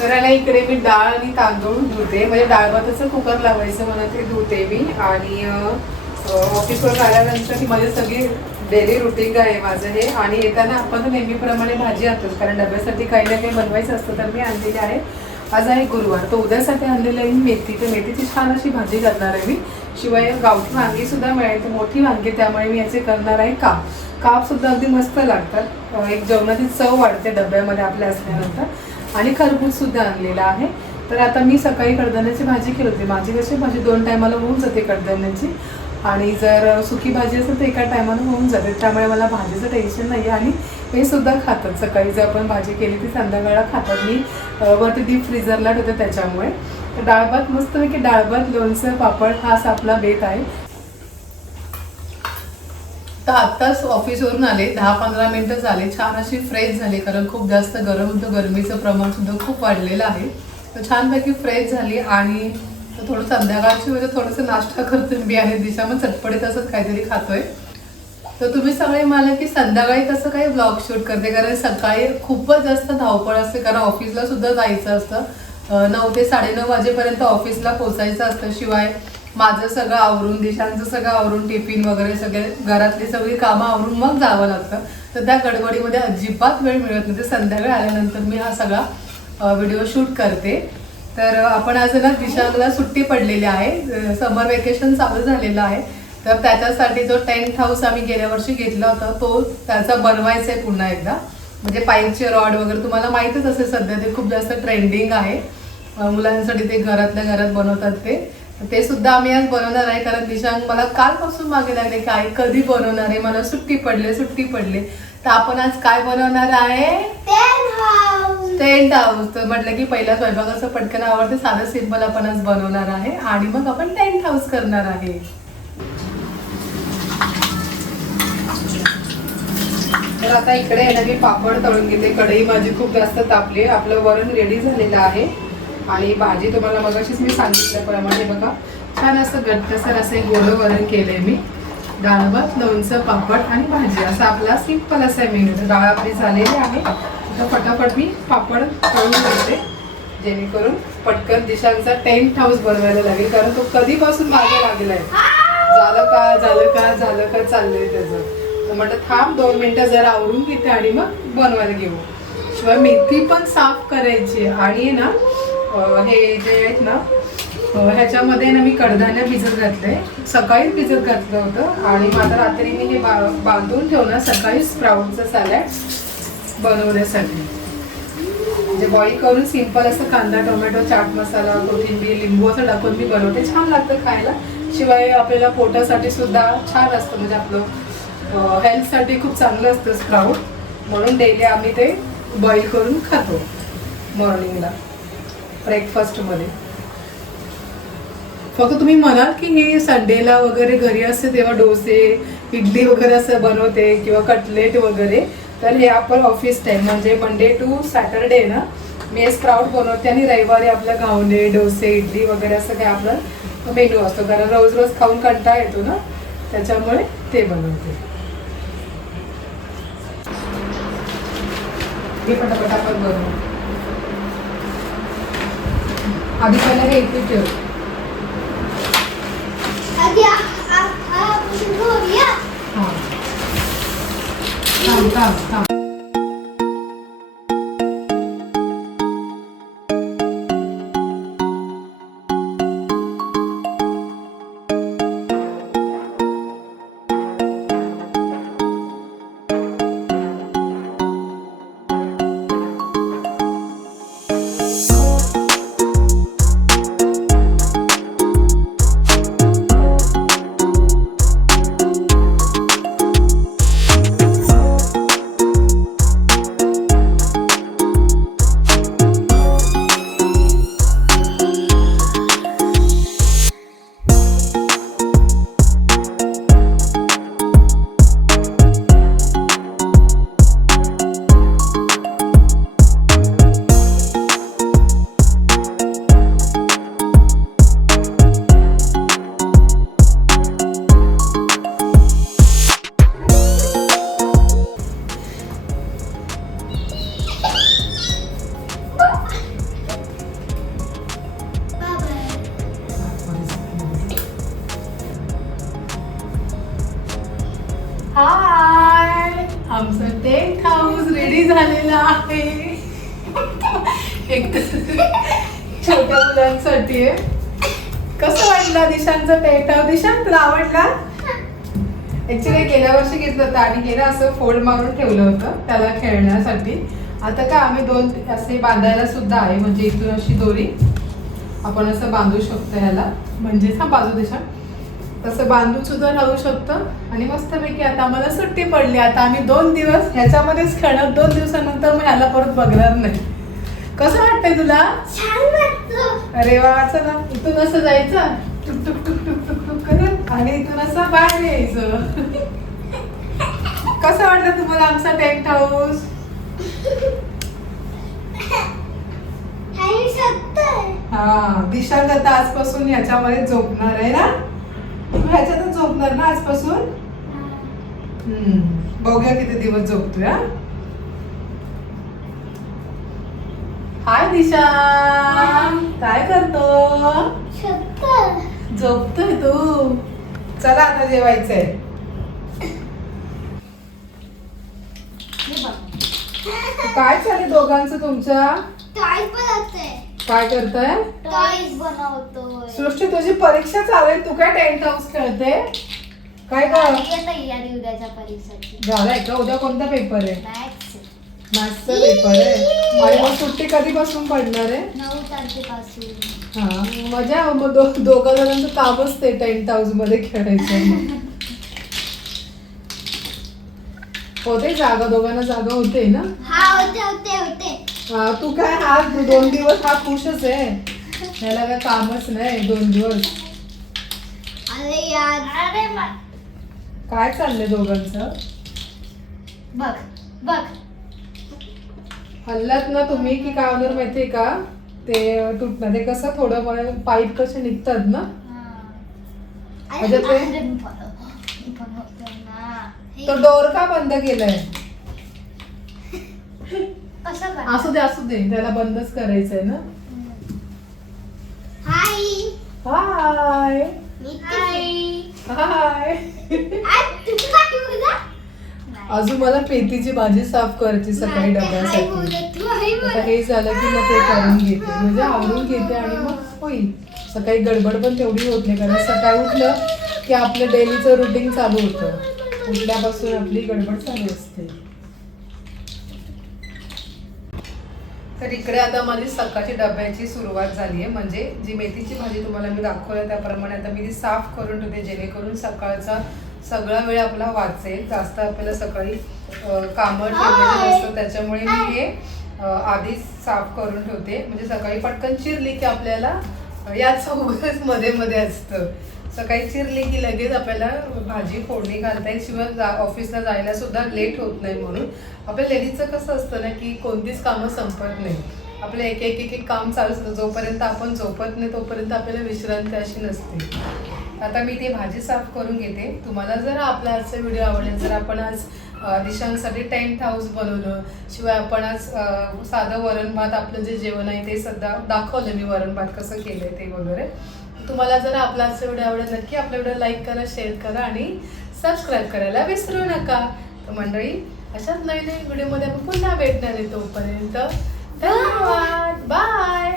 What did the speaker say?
तर याला इकडे मी डाळ आणि तांदूळ धुते. म्हणजे डाळ भाताचं कुकर लावायचं मला ते धुते मी. आणि ऑफिसवर आल्यानंतर ही माझी सगळी डेली रुटीन आहे माझं हे. आणि येताना आपण तर नेहमीप्रमाणे भाजी आणतोच कारण डब्यासाठी काही ना काही बनवायचं असतं तर मी आणलेली आहे. आज आहे गुरुवार तर उद्यासाठी आणलेलं आहे मी मेथी. तर मेथीची छान अशी भाजी करणार आहे मी. शिवाय गावठी वांगी सुद्धा मिळेल तर मोठी वांगी त्यामुळे मी याचे करणार आहे काप. काप सुद्धा अगदी मस्त लागतात. एक जेवणाची चव वाढते डब्यामध्ये आपल्या असल्यानंतर. आणि खरबूज सुद्धा आणलेला आहे. तर आता मी सकाळी कडधान्याची भाजी केली होती. माझी कशी? भाजी दोन टायमाला होऊन जाते कडधान्याची. आणि जर सुकी भाजी असेल तर एका टायमाला होऊन जाते. त्यामुळे मला भाजीचं टेन्शन नाही आणि हे सुद्धा खातात. सकाळी जर आपण भाजी केली ती संध्याकाळला खातात. मी वरती डीप फ्रीजरला ठेवते त्याच्यामुळे. तर डाळ भात मस्तपैकी डाळ भात लोणचं पापड हाच आपला बेत आहे. तर आत्ताच ऑफिसवरून आले दहा पंधरा मिनिटं झाले छान अशी फ्रेश झाली कारण खूप जास्त गरम होतं गरमीचं प्रमाण सुद्धा खूप वाढलेलं आहे. तर छानपैकी फ्रेश झाली आणि थोडं संध्याकाळची म्हणजे थोडंसं नाश्ता करते मी आहे दिशा मग चटपटीत असंच काहीतरी खातोय. तर तुम्ही सगळे मला की संध्याकाळी कसं काही ब्लॉग शूट करते कारण सकाळी खूपच जास्त धावपळ असते कारण ऑफिसला सुद्धा जायचं असतं. नऊ ते साडेनऊ वाजेपर्यंत ऑफिसला पोचायचं असतं शिवाय माझं सगळं आवरून दिशांचं सगळं आवरून टिफिन वगैरे सगळे घरातली सगळी कामं आवरून मग जावं लागतं. तर त्या गडबडीमध्ये अजिबात वेळ मिळत नाही. तर संध्याकाळी आल्यानंतर मी हा सगळा व्हिडिओ शूट करते. तर आपण आज ना दिशाला सुट्टी पडलेली आहे. समर वेकेशन चालू झालेलं आहे. तर त्याच्यासाठी जो टेंट हाऊस आम्ही गेल्या वर्षी घेतला होता तो त्याचा बनवायचा आहे पुन्हा एकदा. म्हणजे पाईपचे रॉड वगैरे तुम्हाला माहीतच असेल सध्या ते खूप जास्त ट्रेंडिंग आहे. मुलांसाठी ते घरातल्या घरात बनवतात ते. ते सुद्धा आम्ही आज बनवणार आहे कारण दिशांग मला कालपासून मागे लागले की आई कधी बनवणार आहे? मला सुट्टी पडले सुट्टी पडले. तर आपण आज काय बनवणार आहे? Tent house. तर म्हटलं की पहिला स्वयंपाक असं पटकन आवडते साधं सिंपल आपण आज बनवणार आहे. आणि मग आपण टेंट हाऊस करणार आहे. तर आता इकडे आहे ना मी पापड तळून घेते. कढई माझी खूप जास्त तापली आपलं वरण रेडी झालेलं आहे. आणि भाजी तुम्हाला मगाशीच मी सांगितल्याप्रमाणे बघा छान असं घट्टसर असे गोड वरण केलंय मी. डाळभात लोणचं पापड आणि भाजी. असा आपला सिंपल असा मेनू डाळ आपली झालेली आहे. आता फटाफट मी पापड तळून घेते. जेणेकरून पटकन दिशांचा टेंट हाऊस बनवायला लागेल. कारण तो कधीपासून मागे लागलाय. झालं का झालं का झालं का चाललंय त्याचं. म्हटलं थांब दोन मिनटं जरा आवरून घेते आणि मग बनवायला घेऊ. शिवाय मेथी पण साफ करायची आणि ना हे जे आहेत ना ह्याच्यामध्ये ना मी कडधान्य भिजत घातले सकाळीच भिजत घातलं होतं आणि मग आता रात्री मी हे बा बांधून ठेवणार सकाळी स्प्राऊटचं सॅलॅड बनवण्यासाठी. म्हणजे बॉईल करून सिंपल असं कांदा टोमॅटो चाट मसाला कोथिंबीर लिंबू असं टाकून मी बनवते. छान लागतं खायला. शिवाय आपल्याला पोटासाठी सुद्धा छान असतं. म्हणजे आपलं हेल्थसाठी खूप चांगलं असतं स्प्राऊट. म्हणून डेली आम्ही ते बॉईल करून खातो मॉर्निंगला ब्रेकफास्टमध्ये फक्त तुम्ही म्हणाल की हे संडेला वगैरे घरी असते तेव्हा डोसे इडली वगैरे असं बनवते किंवा कटलेट वगैरे. तर हे आपण ऑफिस टाईम म्हणजे मंडे टू सॅटरडे ना मी हे बनवते आणि रविवारी आपलं घावणे डोसे इडली वगैरे असं काय आपलं मेनू असतो. कारण रोज रोज खाऊन कंटाळा येतो ना त्याच्यामुळे ते बनवते. हे पटापट आपण बनवू. आधी पहिला हे इथे ठेव हा आहे. एक छोट्या मुलांसाठी. आहे कसं वाटलं दिशांचं पेटाव दिशांत तुला आवडला? ऍक्च्युली गेल्या वर्षी घेतलं होतं आणि गेलं असं फोल्ड मारून ठेवलं होतं त्याला खेळण्यासाठी. आता का आम्ही दोन असे बांधायला सुद्धा आहे. म्हणजे इथून अशी दोरी आपण असं बांधू शकतो ह्याला. म्हणजे हा बाजू दिशा. तसं बांधून सुद्धा राहू शकतं. आणि मस्तपैकी आता आम्हाला सुट्टी पडली. आता आम्ही दोन दिवस ह्याच्यामध्येच खेळणार. दोन दिवसानंतर मग ह्याला परत बघणार नाही. कसं वाटतंय तुला? अरे वा चला इथून असं जायचं. टुक टुक टुक टुक टुक टुक करत आणि इथून असं बाहेर यायचं. कसं वाटलं तुम्हाला आमचा टेंट हाऊस हा दिशांत आता आजपासून ह्याच्यामध्ये झोपणार आहे ना? तू ह्याच्यातच झोपणार ना आजपासून? हम्म. बघूया किती दिवस झोपतोय हा. हाय दिशा. काय करतो? झोपतोय तू. चला आता जेवायचंय. काय चालेल दोघांचं तुमच्या टॉयज बनवतोय काय करताय? टॉयज बनवतोय. सृष्टी तुझी परीक्षा चालू आहे. तू काय टेंट हाऊस खेळते? काय कर झाली तयारी उद्याच्या परीक्षेची. झालाय का? उद्या कोणता पेपर आहे? मॅथ्स मॅथ्सचा पेपर आहे. आणि मग सुट्टी कधीपासून पडणार आहे? नऊ तारखेपासून. हा मजा आहे. मग दो दोघा जणांचं कामच ते टेंट हाऊसमध्ये खेळायचं. होते जागा दोघांना जागा होते ना? हा होते होते होते. हा, तू काय हा दोन दिवस हा खुशच आहे. त्याला काय कामच नाही दोन दिवस. अरे यार. अरे काय चाललंय दोघांचं? बघ बघ. हल्लात ना तुम्ही की काय होणार माहितीये का? ते तुटणार ते कसं थोडं पाईप कसे निघतात ना? अरे म्हणजे ते- अरे मी बनव- मी बनवतोय ना हे तो डोर का बंद केलाय? कसं असू दे असू दे. त्याला बंदच करायचंय ना. हाय हाय मी हाय हाय तू काय बोलला? अजून मला पेतीची भाजी साफ करायची सकाळी डब्यासाठी. आता हे झालं की मग ते करून घेते. म्हणजे आवरून घेते आणि मग होईल. सकाळी गडबड पण तेवढी होत नाही कारण सकाळी उठलं की आपलं डेलीचं रुटीन चालू होतं. उठल्यापासून आपली गडबड चालू असते. तर इकडे आता माझी सकाळची डब्याची सुरुवात झाली आहे. म्हणजे जी मेथीची भाजी तुम्हाला मी दाखवलं त्याप्रमाणे आता मी ती साफ करून ठेवते जेणेकरून सकाळचा सगळा वेळ आपला वाचेल. जास्त आपल्याला सकाळी कामं ठेवलेली नसतं त्याच्यामुळे मी हे आधीच साफ करून ठेवते. म्हणजे सकाळी पटकन चिरली की आपल्याला याच उगाच मध्ये मध्ये असतं. सकाळी चिरली की लगेच आपल्याला भाजी फोडणी घालता येईल. शिवाय जा ऑफिसला जायला सुद्धा लेट होत नाही म्हणून. आपल्या लेडीजचं कसं असतं ना की कोणतीच कामं संपत नाही. आपलं एक एक एक एक काम चालू असतं. जोपर्यंत आपण झोपत नाही तोपर्यंत आपल्याला विश्रांती अशी नसते. आता मी ती भाजी साफ करून घेते. तुम्हाला जर आपला आजचा व्हिडिओ आवडेल जर आपण आज दिशांसाठी टेंट हाऊस बनवलं शिवाय आपण आज साधं वरण भात आपलं जे जेवण आहे ते सध्या दाखवलं मी वरण भात कसं आहे ते वगैरे. तुम्हाला जर आपला असं व्हिडिओ आवडेल नक्की आपला व्हिडिओ लाईक करा शेअर करा आणि सबस्क्राईब करायला विसरू नका. तर मंडळी अशाच नवीन नवीन व्हिडिओमध्ये आपण पुन्हा भेटणार आहे तोपर्यंत. धन्यवाद. बाय